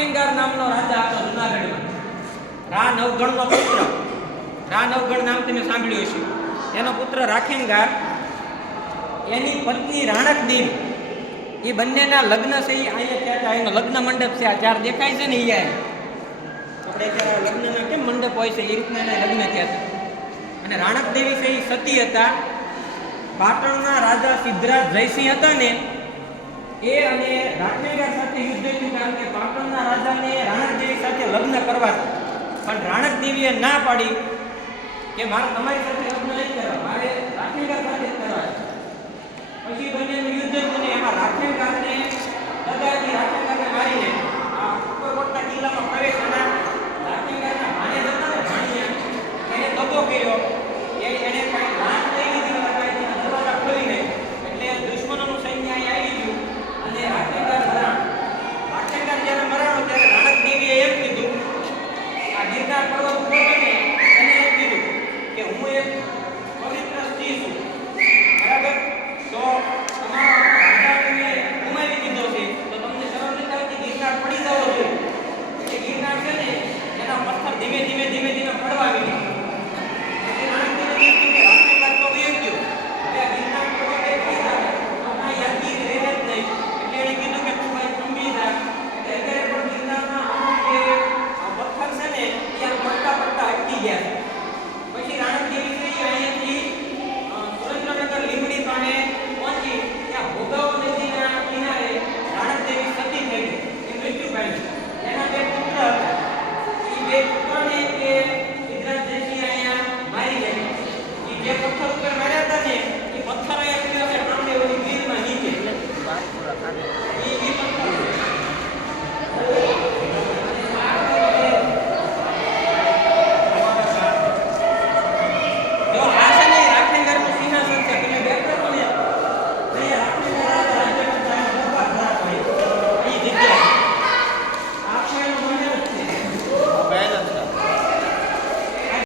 રાખેંગાર નામનો રાજા હતો જૂનાગઢમાં. રા નવગણનો પુત્ર. રા નવગણ નામ તમે સાંભળ્યું હશે. એનો પુત્ર રાખેંગાર, એની પત્ની રાણકદેવી, એ બંનેના લગ્ન છે. એ અહીંયા ત્યાં એનો લગ્ન મંડપ છે. આ ચાર દેખાય છે ને અહીંયા આપણે અત્યારે લગ્નના કેમ મંડપ હોય છે એ રીતના એના લગ્ન થયા હતા. અને રાણકદેવી છે એ સતી હતા. પાટણના રાજા સિદ્ધરાજ જયસિંહ હતા ને એ અને રાખેંગાર સાથે યુદ્ધ થયું, કારણ કે પાટણના રાજાને રાણકદેવી સાથે લગ્ન કરવા હતા. પણ રાણકદેવીએ ના પાડી કે મારે તમારી સાથે લગ્ન નહીં કરવા, મારે રાખેંગાર સાથે જ કરવા છે. પછી બંનેનું યુદ્ધ થયું ને એમાં રાખેંગારને દગાથી રાખેંગારને મારીને આ ઉપરકોટના કિલ્લામાં પ્રવેશ કરતા રાખેંગારના ભાણેજ હતા ને ભાણિયા, એને દગો કર્યો. એને કાંઈ લાંચ લઈ લીધી હતા, દરવાજા ખોલીને એટલે દુશ્મનોનું સૈન્ય અહીં આવી ગયું અને રાખેંગાર મરાણો. રાખેંગાર જ્યારે મરાણો ત્યારે રાણકદેવીએ એમ કીધું, આ ગિરનાર પર્વત ઉપર ને એને એમ કીધું કે હું એક પવિત્ર સ્ત્રી છું, બરાબર? તો તમારો રાજા તમે ગુમાવી દીધો છે તો તમને શરમ નથી આવતી? ગિરનાર પડી જવો જોઈએ. એટલે ગિરનાર છે ને એના પથ્થર ધીમે ધીમે ધીમે ધીમે પડવા આવી ગયા. રાખેંગાર તો વયો ગયો, એટલે ગિરનાર પર્વત એ પડી જાય તો કાંઈ યાદગીરી રહે જ નહીં. એટલે એણે કીધું કે તું ભાઈ થંભી જા. એટલે અત્યારે પણ ગિરનારના અમુક જે પથ્થર છે ને એ આમ પડતા પડતા અટકી ગયા છે. પછી રાણકદેવી થઈ અહીંયાથી સુરેન્દ્રનગર લીંબડી પાસે પહોંચી. ત્યાં ભોગાવો નદીના કિનારે રાણકદેવી સતી થઈ ગઈ, એ મૃત્યુ પામી. એના બે પુત્ર, એ બે પુત્રને કે સિદ્ધરાજ જયસિંહ અહીંયા મારી ગયા. એ જે પથ્થર